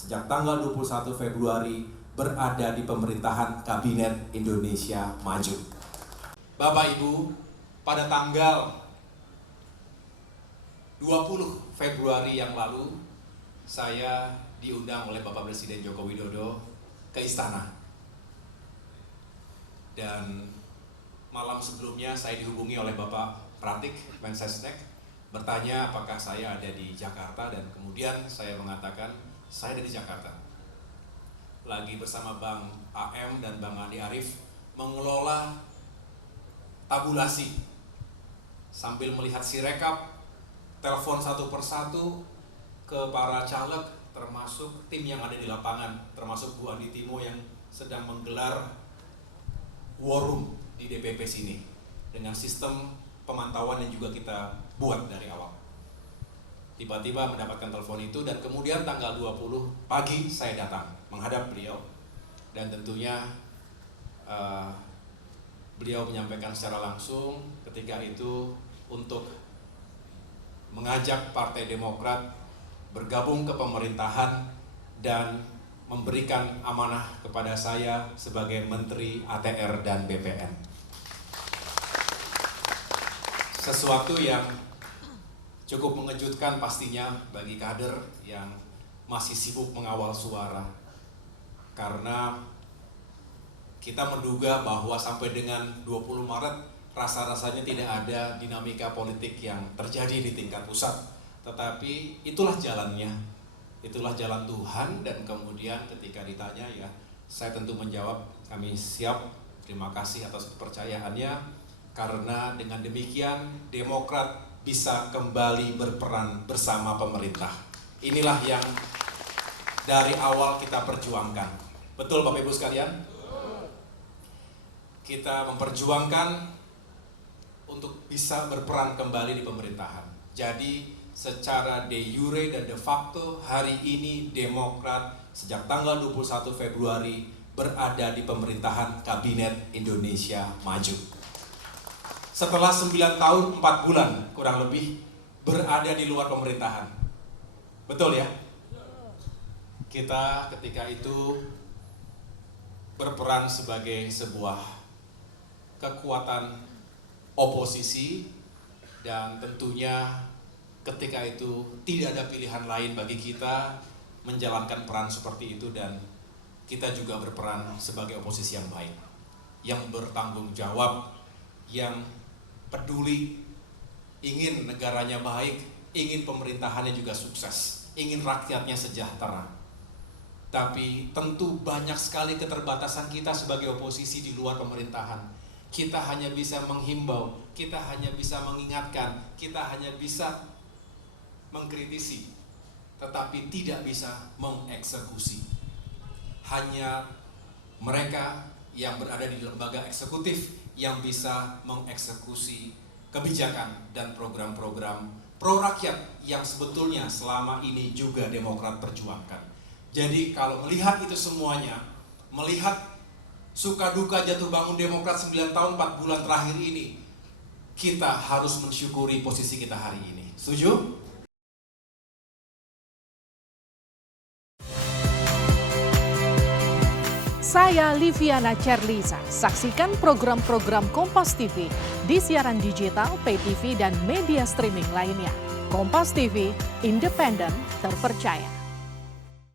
sejak tanggal 21 Februari berada di pemerintahan Kabinet Indonesia Maju. Bapak Ibu, pada tanggal 20 Februari yang lalu, saya diundang oleh Bapak Presiden Joko Widodo ke istana. Dan malam sebelumnya saya dihubungi oleh Bapak Pratik, Mensesnek, bertanya apakah saya ada di Jakarta, dan kemudian saya mengatakan saya ada di Jakarta. Lagi bersama Bang AM dan Bang Andi Arief mengelola tabulasi sambil melihat sirekap, telepon satu persatu ke para caleg, termasuk tim yang ada di lapangan, termasuk Bu Andi Timo yang sedang menggelar war room di DPP sini dengan sistem pemantauan yang juga kita buat dari awal. Tiba-tiba mendapatkan telepon itu, dan kemudian tanggal 20 pagi saya datang menghadap beliau, dan tentunya beliau menyampaikan secara langsung ketika itu untuk mengajak Partai Demokrat bergabung ke pemerintahan dan memberikan amanah kepada saya sebagai Menteri ATR dan BPN. Sesuatu yang cukup mengejutkan pastinya bagi kader yang masih sibuk mengawal suara. Karena kita menduga bahwa sampai dengan 20 Maret rasa-rasanya tidak ada dinamika politik yang terjadi di tingkat pusat. Tetapi itulah jalannya, itulah jalan Tuhan, dan kemudian ketika ditanya ya saya tentu menjawab kami siap, terima kasih atas kepercayaannya, karena dengan demikian Demokrat bisa kembali berperan bersama pemerintah. Inilah yang dari awal kita perjuangkan. Betul Bapak Ibu sekalian? Kita memperjuangkan untuk bisa berperan kembali di pemerintahan. Jadi secara de jure dan de facto hari ini Demokrat sejak tanggal 21 Februari berada di pemerintahan Kabinet Indonesia Maju. Setelah 9 tahun 4 bulan kurang lebih berada di luar pemerintahan. Betul ya? Kita ketika itu berperan sebagai sebuah kekuatan oposisi, dan tentunya ketika itu tidak ada pilihan lain bagi kita menjalankan peran seperti itu, dan kita juga berperan sebagai oposisi yang baik, yang bertanggung jawab, yang peduli, ingin negaranya baik, ingin pemerintahannya juga sukses, ingin rakyatnya sejahtera. Tapi tentu banyak sekali keterbatasan kita sebagai oposisi di luar pemerintahan. Kita hanya bisa menghimbau, kita hanya bisa mengingatkan, kita hanya bisa mengkritisi, tetapi tidak bisa mengeksekusi. Hanya mereka yang berada di lembaga eksekutif yang bisa mengeksekusi kebijakan dan program-program pro rakyat yang sebetulnya selama ini juga Demokrat perjuangkan. Jadi kalau melihat itu semuanya, melihat suka duka jatuh bangun Demokrat 9 tahun 4 bulan terakhir ini, kita harus mensyukuri posisi kita hari ini. Setuju? Saya Liviana Cerlisa. Saksikan program-program Kompas TV di siaran digital, pay TV, dan media streaming lainnya. Kompas TV, independen, terpercaya.